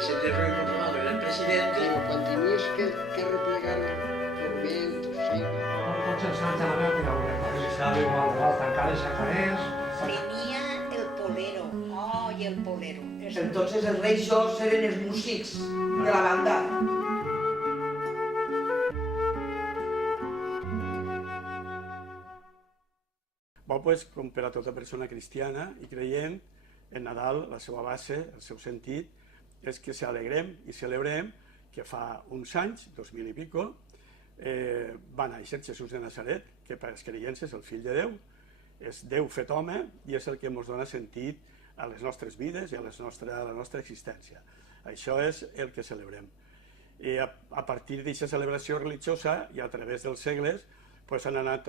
se te recordaba era el presidente. Digo, quan tenies que replegar turmentos, sí. Tots els anys a la meva tirada, revisava igual, tancar les xacarers. Tenía el polero. ¡Ay, el polero! Entonces els reixos eren els músics de la banda. Bo, pues, com per a tota persona cristiana i creient, en Nadal, la seva base, el seu sentit, és que s'alegrem i celebrem que fa uns anys, 2000 i pico, va néixer Jesús de Nazaret, que per als creients és el fill de Déu, és Déu fet home i és el que ens dona sentit a les nostres vides i a la nostra existència. Això és el que celebrem. I a partir d'aquesta celebració religiosa i a través dels segles s'han anat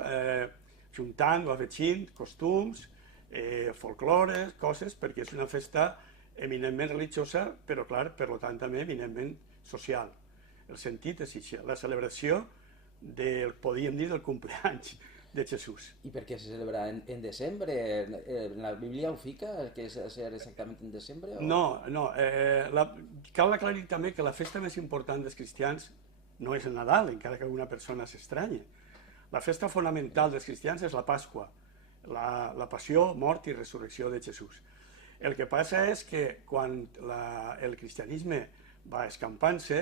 juntant o afegint costums, folclores, coses, perquè és una festa eminentment religiosa, però clar, per tant també eminentment social. El sentit és així, la celebració del, podríem dir, del cumpleaños de Jesús. I per què se celebra en desembre? En la Bíblia ho fica, que és exactament en desembre? O? No, cal aclarir també que la festa més important dels cristians no és el Nadal, encara que alguna persona s'estranye. La festa fonamental dels cristians és la Pasqua, la passió, mort i resurrecció de Jesús. El que passa és que quan el cristianisme va escampant-se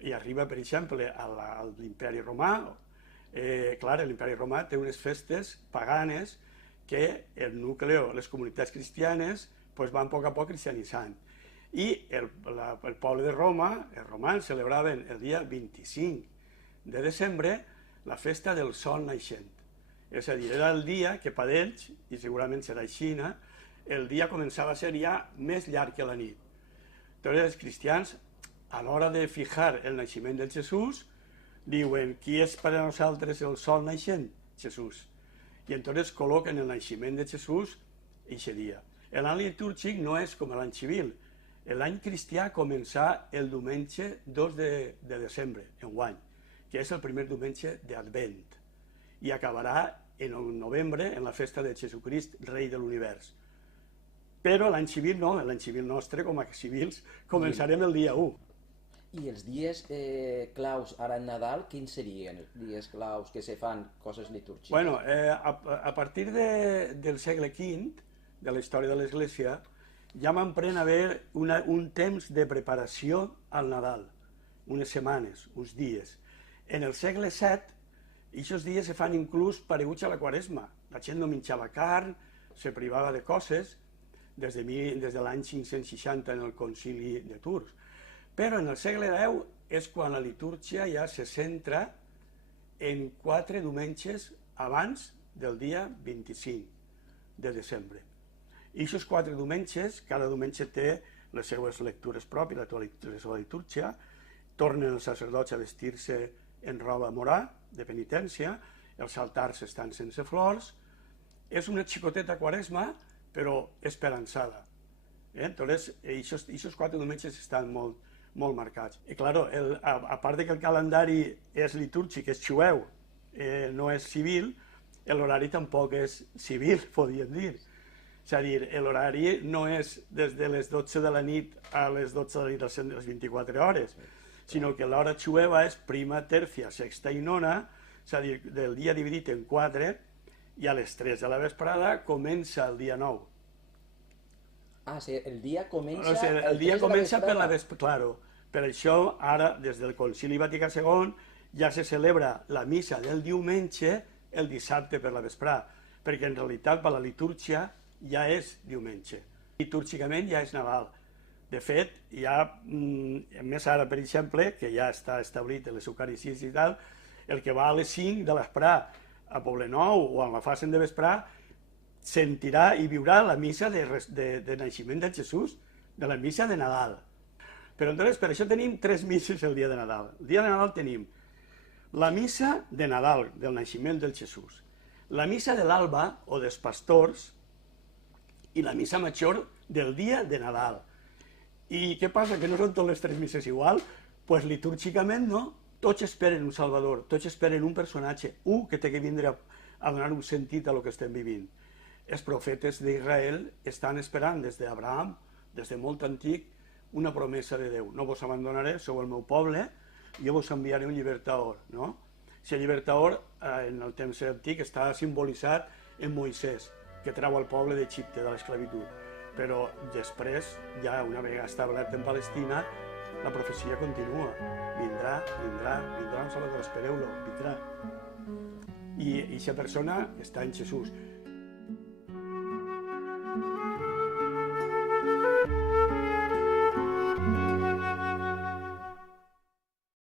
i arriba, per exemple, a l'imperi romà, clar, l'imperi romà té unes festes paganes que el nucli, les comunitats cristianes, van a poc cristianitzant. I el poble de Roma, els romans, celebraven el dia 25 de desembre la festa del sol naixent. És a dir, era el dia que per ells, i segurament serà així, el dia començava a ser ja més llarg que la nit. Llavors els cristians, a l'hora de fijar el naixement de Jesús, diuen, qui és per a nosaltres el sol naixent? Jesús. I llavors col·loquen el naixement de Jesús aquest dia. L'any litúrgic no és com l'any civil. L'any cristià començà el diumenge 2 de desembre, enguany, que és el primer diumenge d'Advent, i acabarà en novembre, en la festa de Jesucrist, rei de l'univers. Però l'any civil no, l'any civil nostre, com a civils, començarem el dia 1. I els dies claus ara en Nadal, quins serien els dies claus que se fan coses litúrgiques? Bueno, a partir del segle V, de la història de l'Església, ja m'emprèn a haver un temps de preparació al Nadal, unes setmanes, uns dies. En el segle VII, aquests dies se fan inclús pareguts a la Quaresma. La gent no menjava carn, se privava de coses, des de l'any 560 en el concili de Tours. Però en el segle X és quan la litúrgia ja se centra en 4 diumenges abans del dia 25 de desembre. I aquests 4 diumenges, cada diumenge té les seues lectures pròpies, la seva litúrgia, tornen els sacerdots a vestir-se en roba morà, de penitència, els altars estan sense flors, és una xicoteta Quaresma, però esperançada. Llavors, aquests 4 diumenges estan molt marcats. I, clar, a part que el calendari és litúrgic, és jueu, no és civil, l'horari tampoc és civil, podríem dir. És a dir, l'horari no és des de les 12 de la nit a les 12 de la nit a les 24 hores, sinó que l'hora jueva és prima, tercia, sexta i nona, és a dir, del dia dividit en 4, i a les 3 de la vesprada comença el dia 9. Ah, sí, el dia comença... O sigui, el dia comença per la vesprada, claro. Per això, ara, des del Concili Vaticà II, ja se celebra la missa del diumenge el dissabte per la vesprada, perquè en realitat per la litúrgia ja és diumenge. Litúrgicament ja és Nadal. De fet, ja, més ara, per exemple, que ja està establit en les Eucaristies i tal, el que va a les 5 de vesprada a Poblenou o a la Facen de vesprada sentirà i viurà la missa de naixement de Jesús, de la missa de Nadal. Però entonces, per això tenim 3 misses el dia de Nadal. El dia de Nadal tenim la missa de Nadal, del naixement del Jesús, la missa de l'alba o dels pastors i la missa major del dia de Nadal. I què passa? Que no són totes les 3 misses igual? Doncs litúrgicament no. Tots esperen un Salvador, tots esperen un personatge, que té que vindre a donar un sentit a lo que estem vivint. Els profetes d'Israel estan esperant des d'Abraham, des de molt antic, una promesa de Déu. No vos abandonaré, sou el meu poble, jo vos enviaré un llibertador, no? Si el llibertador, en el temps antic, està simbolitzat en Moisès, que treu el poble d'Egipte, de l'esclavitud. Però després, ja una vegada establert en Palestina, la profecia continua. Vindrà, no sabeu que l'espereu-lo, vindrà. I aquesta persona està en Jesús.